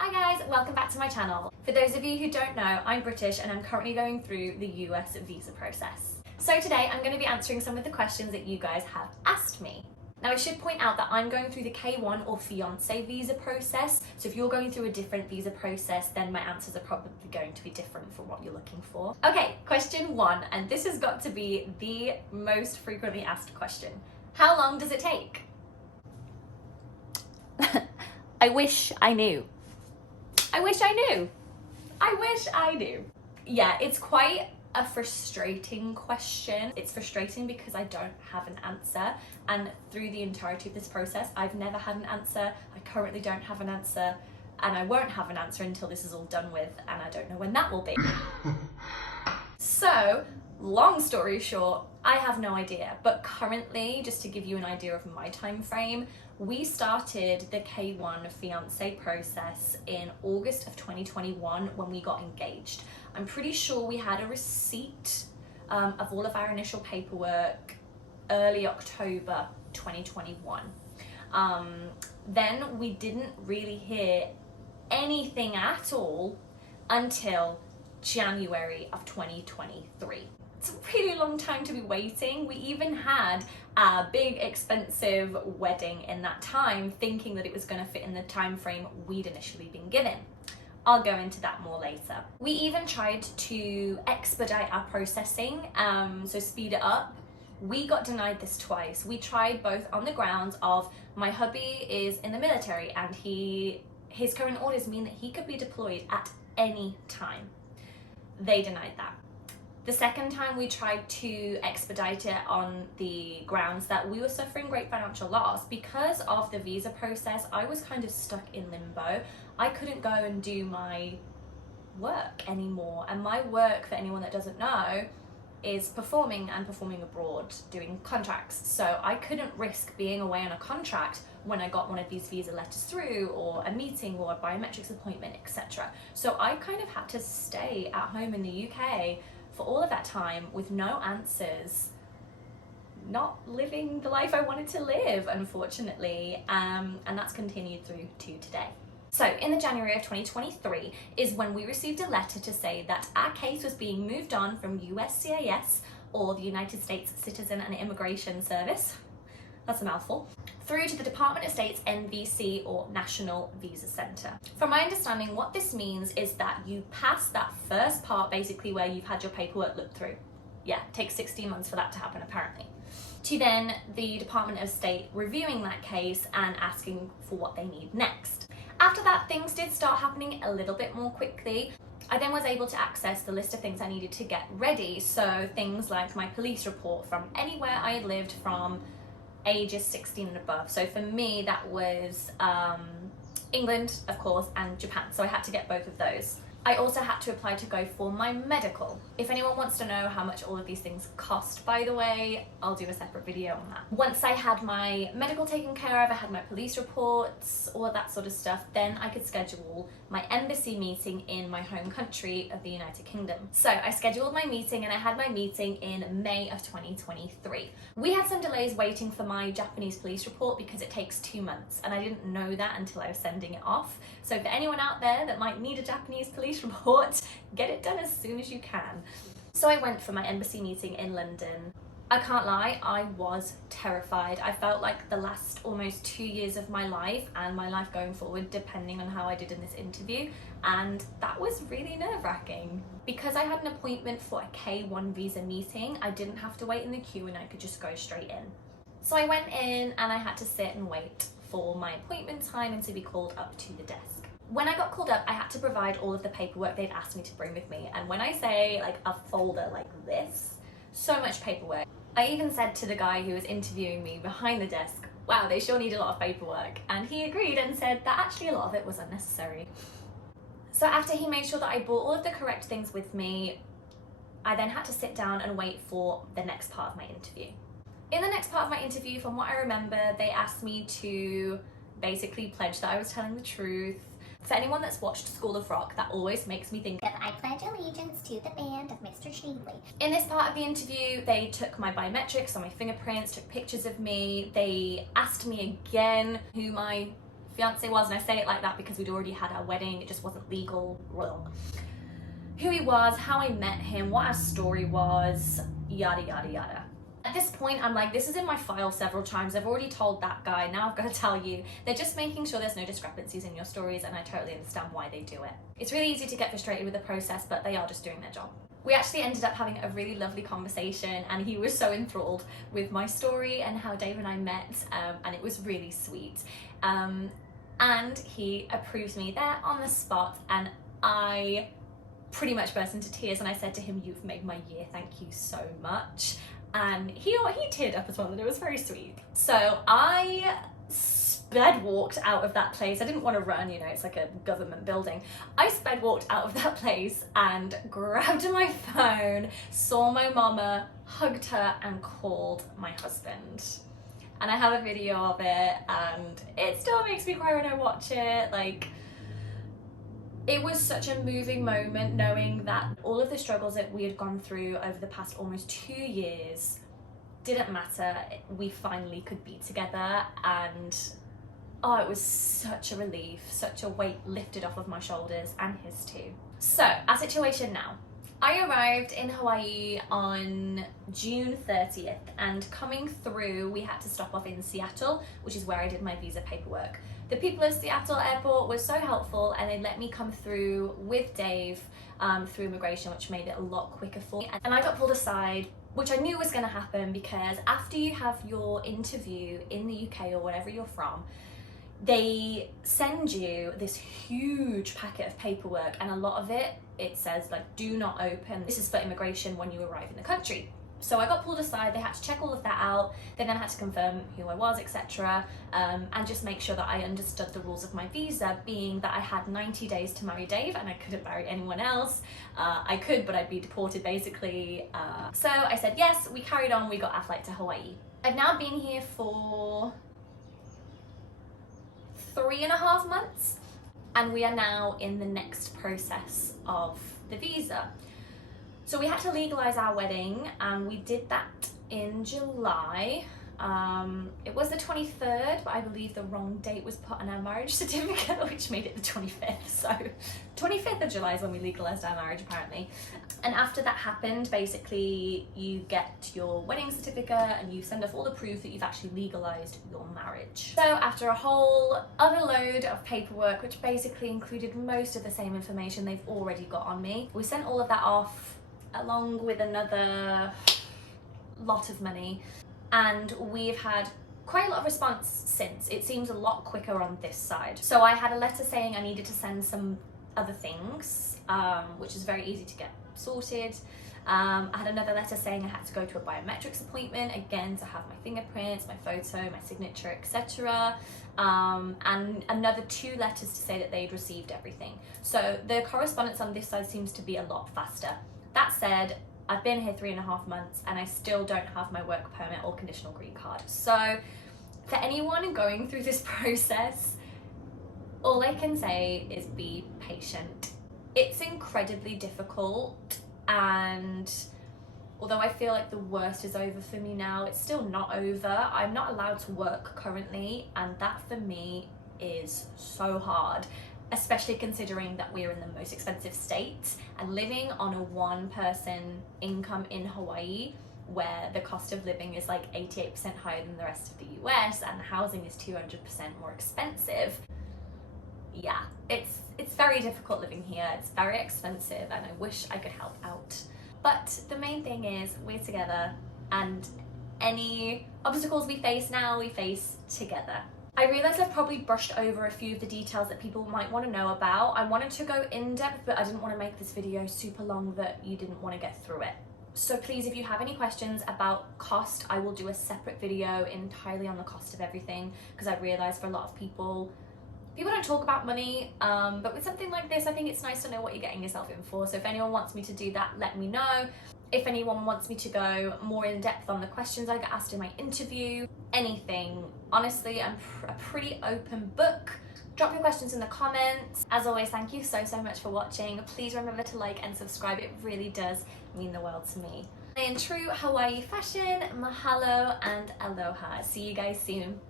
Hi guys, welcome back to my channel. For those of you who don't know, I'm British and I'm currently going through the US visa process. So today I'm going to be answering some of the questions that you guys have asked me. Now I should point out that I'm going through the K1 or fiance visa process, so if you're going through a different visa process, then my answers are probably going to be different from what you're looking for. Okay, question 1, and this has got to be the most frequently asked question. How long does it take? I wish I knew. I wish I knew. I wish I knew. Yeah, it's quite a frustrating question. It's frustrating because I don't have an answer, and through the entirety of this process I've never had an answer. I currently don't have an answer, and I won't have an answer until this is all done with, and I don't know when that will be. So, long story short, I have no idea, but currently, just to give you an idea of my time frame, we started the K1 fiance process in August of 2021 when we got engaged. I'm pretty sure we had a receipt of all of our initial paperwork early October 2021. Then we didn't really hear anything at all until January of 2023. It's a really long time to be waiting. We even had a big expensive wedding in that time, thinking that it was going to fit in the time frame we'd initially been given. I'll go into that more later. We even tried to expedite our processing, so speed it up. We got denied this twice. We tried both on the grounds of my hubby is in the military and his current orders mean that he could be deployed at any time. They denied that. The second time we tried to expedite it on the grounds that we were suffering great financial loss. Because of the visa process, I was kind of stuck in limbo. I couldn't go and do my work anymore. And my work, for anyone that doesn't know, is performing and performing abroad, doing contracts. So I couldn't risk being away on a contract when I got one of these visa letters through, or a meeting, or a biometrics appointment, etc. So I kind of had to stay at home in the UK for all of that time with no answers, not living the life I wanted to live, unfortunately, and that's continued through to today. So in the January of 2023 is when we received a letter to say that our case was being moved on from USCIS, or the United States Citizen and Immigration Service, that's a mouthful, through to the Department of State's NVC, or National Visa Center. From my understanding, what this means is that you pass that first part, basically where you've had your paperwork looked through. Yeah, it takes 16 months for that to happen apparently. To then the Department of State reviewing that case and asking for what they need next. After that, things did start happening a little bit more quickly. I then was able to access the list of things I needed to get ready. So things like my police report from anywhere I had lived from ages 16 and above. So for me, that was England, of course, and Japan. So I had to get both of those. I also had to apply to go for my medical. If anyone wants to know how much all of these things cost, by the way, I'll do a separate video on that. Once I had my medical taken care of, I had my police reports, all of that sort of stuff, then I could schedule my embassy meeting in my home country of the United Kingdom. So I scheduled my meeting, and I had my meeting in May of 2023. We had some delays waiting for my Japanese police report because it takes 2 months, and I didn't know that until I was sending it off. So for anyone out there that might need a Japanese police report, get it done as soon as you can. So I went for my embassy meeting in London. I can't lie, I was terrified. I felt like the last almost 2 years of my life, and my life going forward, depending on how I did in this interview, and that was really nerve-wracking. Because I had an appointment for a K1 visa meeting, I didn't have to wait in the queue and I could just go straight in. So I went in and I had to sit and wait for my appointment time and to be called up to the desk. When I got called up, I had to provide all of the paperwork they'd asked me to bring with me. And when I say like a folder like this, so much paperwork. I even said to the guy who was interviewing me behind the desk, wow, they sure need a lot of paperwork. And he agreed and said that actually a lot of it was unnecessary. So after he made sure that I brought all of the correct things with me, I then had to sit down and wait for the next part of my interview. In the next part of my interview, from what I remember, they asked me to basically pledge that I was telling the truth. For anyone that's watched School of Rock, that always makes me think of I pledge allegiance to the band of Mr. Shealy. In this part of the interview, they took my biometrics, so my fingerprints, took pictures of me. They asked me again who my fiance was, and I say it like that because we'd already had our wedding, it just wasn't legal. Who he was, how I met him, what our story was, yada yada yada. At this point, I'm like, this is in my file several times. I've already told that guy, now I've got to tell you. They're just making sure there's no discrepancies in your stories, and I totally understand why they do it. It's really easy to get frustrated with the process, but they are just doing their job. We actually ended up having a really lovely conversation, and he was so enthralled with my story and how Dave and I met, and it was really sweet. And he approved me there on the spot, and I pretty much burst into tears, and I said to him, "You've made my year, thank you so much." And he teared up as well, and it was very sweet. So I sped walked out of that place. I didn't want to run, you know, it's like a government building. I sped walked out of that place and grabbed my phone, saw my mama, hugged her, and called my husband. And I have a video of it, and it still makes me cry when I watch it. Like, it was such a moving moment knowing that all of the struggles that we had gone through over the past almost 2 years didn't matter. We finally could be together, and oh, it was such a relief, such a weight lifted off of my shoulders, and his too. So, our situation now. I arrived in Hawaii on June 30th, and coming through, we had to stop off in Seattle, which is where I did my visa paperwork. The people of Seattle airport were so helpful, and they let me come through with Dave through immigration, which made it a lot quicker for me. And I got pulled aside, which I knew was going to happen, because after you have your interview in the UK or wherever you're from, they send you this huge packet of paperwork, and a lot of it says like, do not open, this is for immigration when you arrive in the country. So I got pulled aside, they had to check all of that out, they then had to confirm who I was, etc. And just make sure that I understood the rules of my visa, being that I had 90 days to marry Dave, and I couldn't marry anyone else. I could, but I'd be deported basically. So I said yes, we carried on, we got our flight to Hawaii. I've now been here for 3.5 months, and we are now in the next process of the visa. So we had to legalize our wedding, and we did that in July. It was the 23rd, but I believe the wrong date was put on our marriage certificate, which made it the 25th. So 25th of July is when we legalized our marriage, apparently. And after that happened, basically you get your wedding certificate and you send off all the proof that you've actually legalized your marriage. So after a whole other load of paperwork, which basically included most of the same information they've already got on me, we sent all of that off along with another lot of money, and we've had quite a lot of response since. It seems a lot quicker on this side. So I had a letter saying I needed to send some other things, which is very easy to get sorted. I had another letter saying I had to go to a biometrics appointment, again to have my fingerprints, my photo, my signature, etc. And another 2 letters to say that they'd received everything. So the correspondence on this side seems to be a lot faster. That said, I've been here 3.5 months and I still don't have my work permit or conditional green card. So for anyone going through this process, all I can say is be patient. It's incredibly difficult, and although I feel like the worst is over for me now, it's still not over. I'm not allowed to work currently, and that for me is so hard, especially considering that we're in the most expensive state, and living on a 1-person income in Hawaii, where the cost of living is like 88% higher than the rest of the US, and housing is 200% more expensive. Yeah, it's very difficult living here. It's very expensive, and I wish I could help out. But the main thing is we're together, and any obstacles we face now, we face together. I realise I've probably brushed over a few of the details that people might want to know about. I wanted to go in depth, but I didn't want to make this video super long that you didn't want to get through it. So please, if you have any questions about cost, I will do a separate video entirely on the cost of everything, because I realise for a lot of people don't talk about money, but with something like this, I think it's nice to know what you're getting yourself in for. So if anyone wants me to do that, let me know. If anyone wants me to go more in depth on the questions I got asked in my interview, anything, honestly, I'm a pretty open book. Drop your questions in the comments. As always, thank you so much for watching. Please remember to like and subscribe. It really does mean the world to me. In true Hawaii fashion, mahalo and aloha. See you guys soon.